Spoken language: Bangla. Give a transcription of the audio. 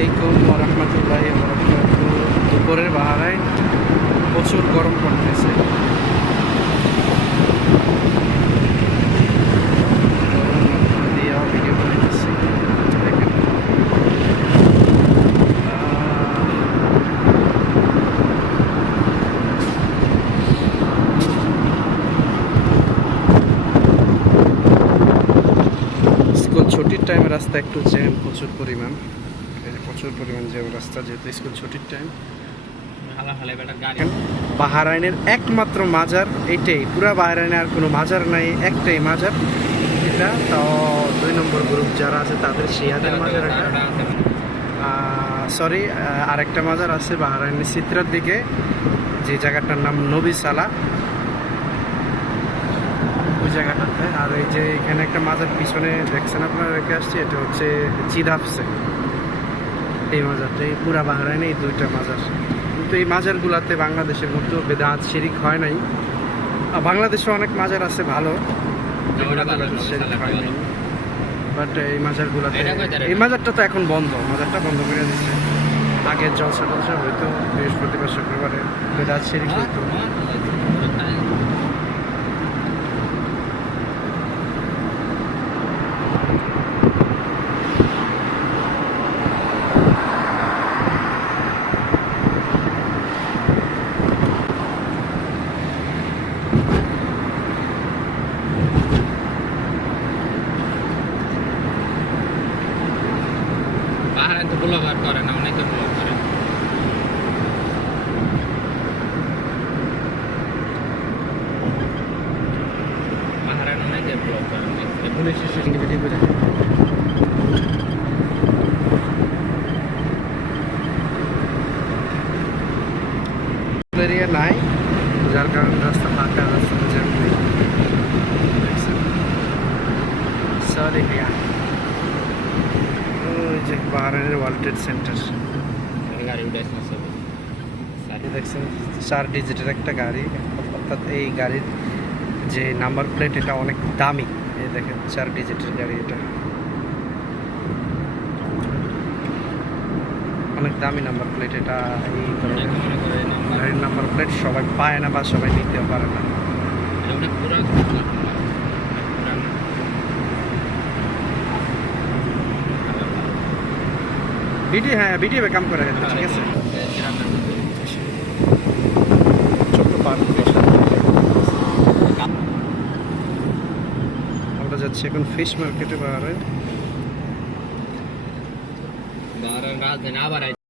আলাইকুম ওয়া রাহমাতুল্লাহি ওয়া বারাকাতুহু। দুপুরের বাহারাইন প্রচুর গরম পড়তেছে। ভিডিও বানাইতেছি, দেখেন। স্কুল ছুটির টাইমে রাস্তা একটু জ্যাম, প্রচুর পরিমাণ জ্যাম রাস্তা, যেহেতু স্কুল ছুটির টাইম। বাহরাইনের একমাত্র মাজার এইটাই, পুরা বাহরাইনে আর কোনো মাজার নাই, একটাই মাজার এটা। তো 2 নম্বর গ্রুপ যারা আছে তাদের শিয়াদের মাজার এটা। সরি, আরেকটা মাজার আছে বাহরাইনের সিত্রার দিকে, যে জায়গাটার নাম নবী সালা, ওই জায়গাটাতে। আর এই যে এখানে একটা মাজার পিছনে দেখছেন আপনারা রেখে আসছে, এটা হচ্ছে চিদাফসে। এই মাজারটা, এই পুরা বাহরাইনে এই 2টা মাজার। কিন্তু এই মাজারগুলোতে বাংলাদেশের মতো বেদাত শিরিক হয় নাই। বাংলাদেশে অনেক মাজার আছে ভালো, বাট এই মাজারগুলোতে, এই মাজারটা তো এখন বন্ধ, মাজারটা বন্ধ করে দিচ্ছে। আগে জলসা টলসা হইতো বৃহস্পতিবার শুক্রবারে, বেদাত শিরিক হইতো। বাহারাইন তো ব্লগার করে না, অনেকে ব্লগ করে। বাহারাইন অনেকে ব্লগ করে, পুলিশ স্টেশন ভিডিও করে। এরিয়া নাই, যার কারণে রাস্তা ফাঁকা, রাস্তাতে জ্যাম নেই। সরি ভাইয়া, ওই যে বাহরাইনের ওয়ার্ল্ড ট্রেড সেন্টার গাড়ি উঠেছে দেখছেন, 4 ডিজিটের একটা গাড়ি। অর্থাৎ এই গাড়ির যে নাম্বার প্লেট এটা অনেক দামি। এই দেখেন 4 ডিজিটের গাড়ি, এটা অনেক দামি নাম্বার প্লেট। এটা এই গাড়ির নাম্বার প্লেট সবাই পায় না বা সবাই নিতেও পারে না। ভিডিও, হ্যাঁ ভিডিও কাম করে, ঠিক আছে। ছোট্ট পার্ক, আমরা যাচ্ছি এখন ফিশ মার্কেটে। বাহারাইন বাহারাইন রাজধানী আবার